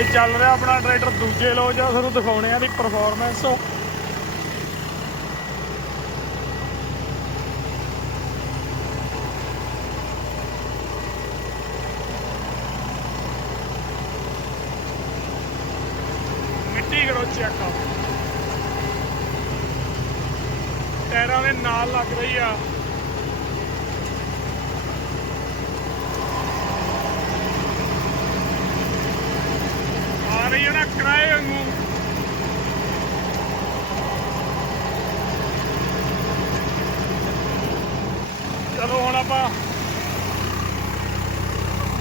ਇਹ ਚੱਲ ਰਿਹਾ ਆਪਣਾ ਟਰੈਕਟਰ ਦੂਜੇ ਲੋ ਜਾਂ ਤੁਹਾਨੂੰ ਦਿਖਾਉਣੇ ਆ ਦੀ ਪਰਫਾਰਮੈਂਸ ਮਿੱਟੀ ਕਰੋ ਚੈੱਕ ਟਾਇਰਾਂ ਦੇ ਨਾਲ ਲੱਗ ਰਹੀ ਆ। ਆ ਰਹੀ ਕਿਰਾਏ ਵਾਂਗੂ। ਚਲੋ ਹੁਣ ਆਪਾਂ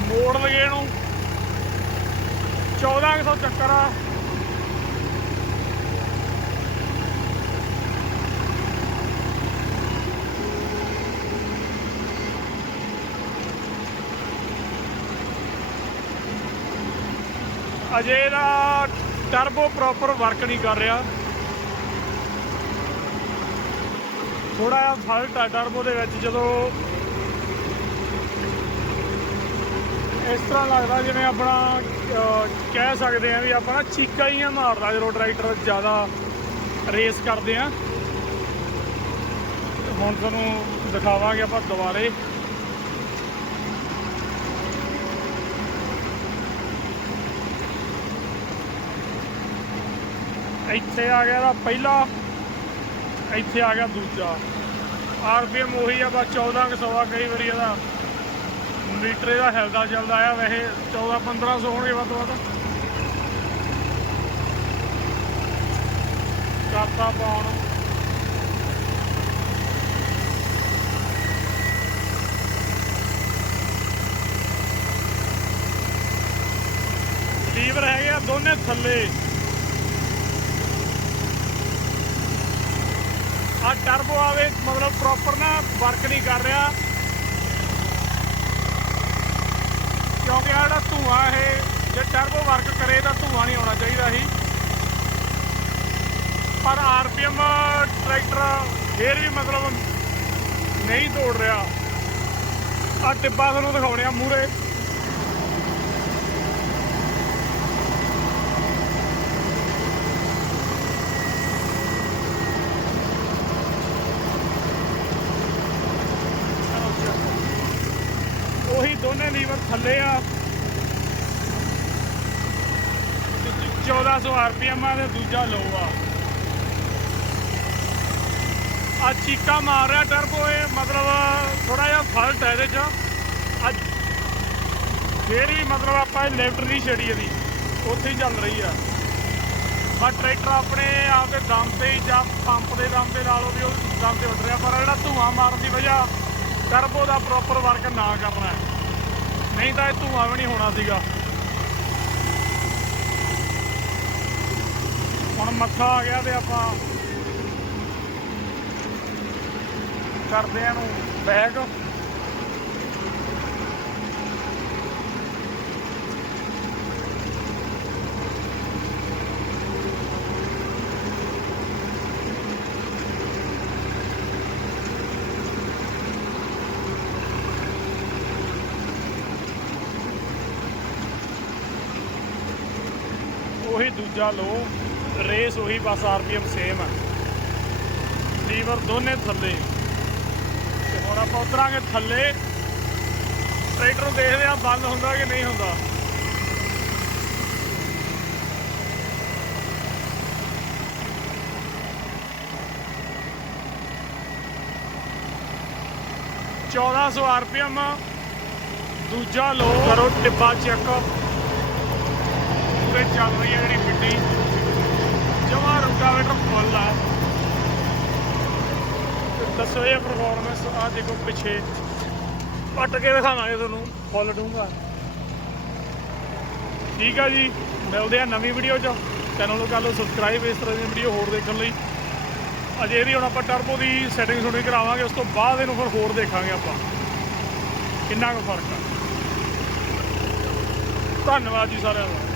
ਮੋੜ ਲਗੇ ਨੂੰ 1400 ਚੱਕਰ ਆ। ਅਜੇ ਦਾ ਟਰਬੋ ਪ੍ਰੋਪਰ ਵਰਕ ਨਹੀਂ ਕਰ ਰਿਹਾ। ਥੋੜਾ ਜਿਹਾ ਫਾਲਟ ਆ ਟਰਬੋ ਦੇ ਵਿੱਚ, ਜਦੋਂ ਇਸ ਤਰ੍ਹਾਂ ਲੱਗਦਾ ਜਿਵੇਂ ਆਪਣਾ ਕਹਿ ਸਕਦੇ ਆ ਵੀ ਆਪਣਾ ਚੀਕਾ ਹੀ ਆ ਮਾਰਦਾ ਜਦੋਂ ਟਰੈਕਟਰ ਜ਼ਿਆਦਾ ਰੇਸ ਕਰਦੇ ਆ। ਹੁਣ ਤੁਹਾਨੂੰ ਦਿਖਾਵਾਂਗੇ ਆਪਾਂ ਦੁਬਾਰੇ। ਇੱਥੇ ਆ ਗਿਆ ਇਹਦਾ ਪਹਿਲਾ, ਇੱਥੇ ਆ ਗਿਆ ਦੂਜਾ। ਆਰਪੀਐਮ ਉਹੀ ਆ, ਬਸ 14 ਕੁ ਸਵਾ ਕਈ ਵਾਰੀ ਇਹਦਾ ਮੀਟਰ ਇਹਦਾ ਹਿਲਦਾ ਚੱਲਦਾ ਆ, ਵੈਸੇ 14 1500 ਹੋਣਗੇ ਵੱਧ ਤੋਂ ਵੱਧ। ਕਰਤਾ ਪਾਉਣ। ਲੀਵਰ ਹੈਗੇ ਆ ਦੋਨੇ ਥੱਲੇ। ਆ ਟਰਬੋ ਆਵੇ ਮਤਲਬ ਪ੍ਰੋਪਰ ਨਾ ਵਰਕ ਨਹੀਂ ਕਰ ਰਿਹਾ। ਕਿਉਂਕਿ ਆਹ ਜਿਹੜਾ ਧੂਆ ਇਹ, ਜੇ ਟਰਬੋ ਵਰਕ ਕਰੇ ਤਾਂ ਧੂਆ ਨਹੀਂ ਆਉਣਾ ਚਾਹੀਦਾ ਸੀ। ਪਰ ਆਰਪੀਐਮ ਟਰੈਕਟਰ ਫੇਰ ਵੀ ਮਤਲਬ ਨਹੀਂ ਤੋੜ ਰਿਹਾ। ਆ ਟਿੱਬਾ ਤੁਹਾਨੂੰ ਦਿਖਾਉਣੇ ਆ ਮੂਰੇ ਉਹੀ ਦੋਨੇ ਲੀਵਰ ਥੱਲੇ ਆ। 1400 ਆਰਪੀਐਮ ਆ ਤੇ ਦੂਜਾ ਲੋ ਆ। ਆ ਚੀਕਾ ਮਾਰ ਰਿਹਾ ਟਰਬੋ ਇਹ, ਮਤਲਬ ਥੋੜਾ ਜਿਹਾ ਫਾਲਟ ਹੈ ਇਹਦੇ ਚ। ਅੱਜ ਫੇਰ ਮਤਲਬ ਆਪਾਂ ਇਹ ਲਿਫਟ ਨਹੀਂ ਛੜੀ ਇਹਦੀ, ਉੱਥੇ ਹੀ ਚੱਲ ਰਹੀ ਆ। ਪਰ ਟਰੈਕਟਰ ਆਪਣੇ ਆਪ ਦੇ ਦਮ ਤੇ ਹੀ ਜਾਂ ਪੰਪ ਦੇ ਦਮ ਤੇ ਲਾ ਲਓ ਵੀ ਉਹ ਦਮ ਤੇ ਉੱਡ ਰਿਹਾ, ਪਰ ਜਿਹੜਾ ਧੂਆਂ ਮਾਰਨ ਦੀ ਵਜ੍ਹਾ ਟਰਬੋ ਦਾ ਪ੍ਰੋਪਰ ਵਰਕ ਨਾ ਕਰਨਾ। ਹੈ। ਨਹੀਂ ਤਾਂ ਇਹ ਧੂਆਂ ਵੀ ਨਹੀਂ ਹੋਣਾ ਸੀਗਾ। ਹੁਣ ਮੱਥਾ ਆ ਗਿਆ ਤੇ ਆਪਾਂ ਕਰਦੇ ਆ ਨੂੰ ਬੈਗ ਉਹੀ ਦੂਜਾ ਲੋ ਰੇਸ ਉਹੀ ਬਸ ਆਰਪੀਐਮ ਸੇਮ ਆ। ਲੀਵਰ ਦੋਨੇ ਥੱਲੇ। ਤੇ ਹੁਣ ਆਪਾਂ ਉਤਰਾਂਗੇ ਥੱਲੇ। ਟਰੈਕਟਰ ਨੂੰ ਦੇਖਦੇ ਆ ਬੰਦ ਹੁੰਦਾ ਕਿ ਨਹੀਂ ਹੁੰਦਾ। ਚੌਦਾਂ ਸੌ ਆਰਪੀਐਮ ਦੂਜਾ ਲੋ ਕਰੋ ਟਿੱਬਾ ਚੈੱਕ ਪੂਰੇ ਚੱਲ ਰਹੀ ਹੈ ਜਿਹੜੀ ਮਿੱਟੀ। ਜਮਾ ਰੂਟਾਵੇਟਰ ਫੁੱਲ ਆ। ਤੇ ਦੱਸੋ ਇਹ ਪਰਫਾਰਮੈਂਸ ਆ ਦੇਖੋ ਪਿੱਛੇ। ਪੱਟ ਕੇ ਦਿਖਾਵਾਂਗੇ ਤੁਹਾਨੂੰ, ਫੁੱਲ ਡੂੰਗਾ ਠੀਕ ਆ ਜੀ, ਮਿਲਦੇ ਆ ਨਵੀਂ ਵੀਡੀਓ 'ਚ। ਚੈਨਲ ਨੂੰ ਕਰ ਲਓ ਸਬਸਕ੍ਰਾਈਬ ਇਸ ਤਰ੍ਹਾਂ ਦੀ ਵੀਡੀਓ ਹੋਰ ਦੇਖਣ ਲਈ। ਅਜੇ ਇਹਦੀ ਹੁਣ ਆਪਾਂ ਟਰਬੋ ਦੀ ਸੈਟਿੰਗ ਸੁਣੀ ਕਰਾਵਾਂਗੇ, ਉਸ ਤੋਂ ਬਾਅਦ ਇਹਨੂੰ ਫਿਰ ਹੋਰ ਦੇਖਾਂਗੇ ਆਪਾਂ। ਕਿੰਨਾ ਕੁ ਫ਼ਰਕ ਆ। ਧੰਨਵਾਦ ਜੀ ਸਾਰਿਆਂ ਦਾ।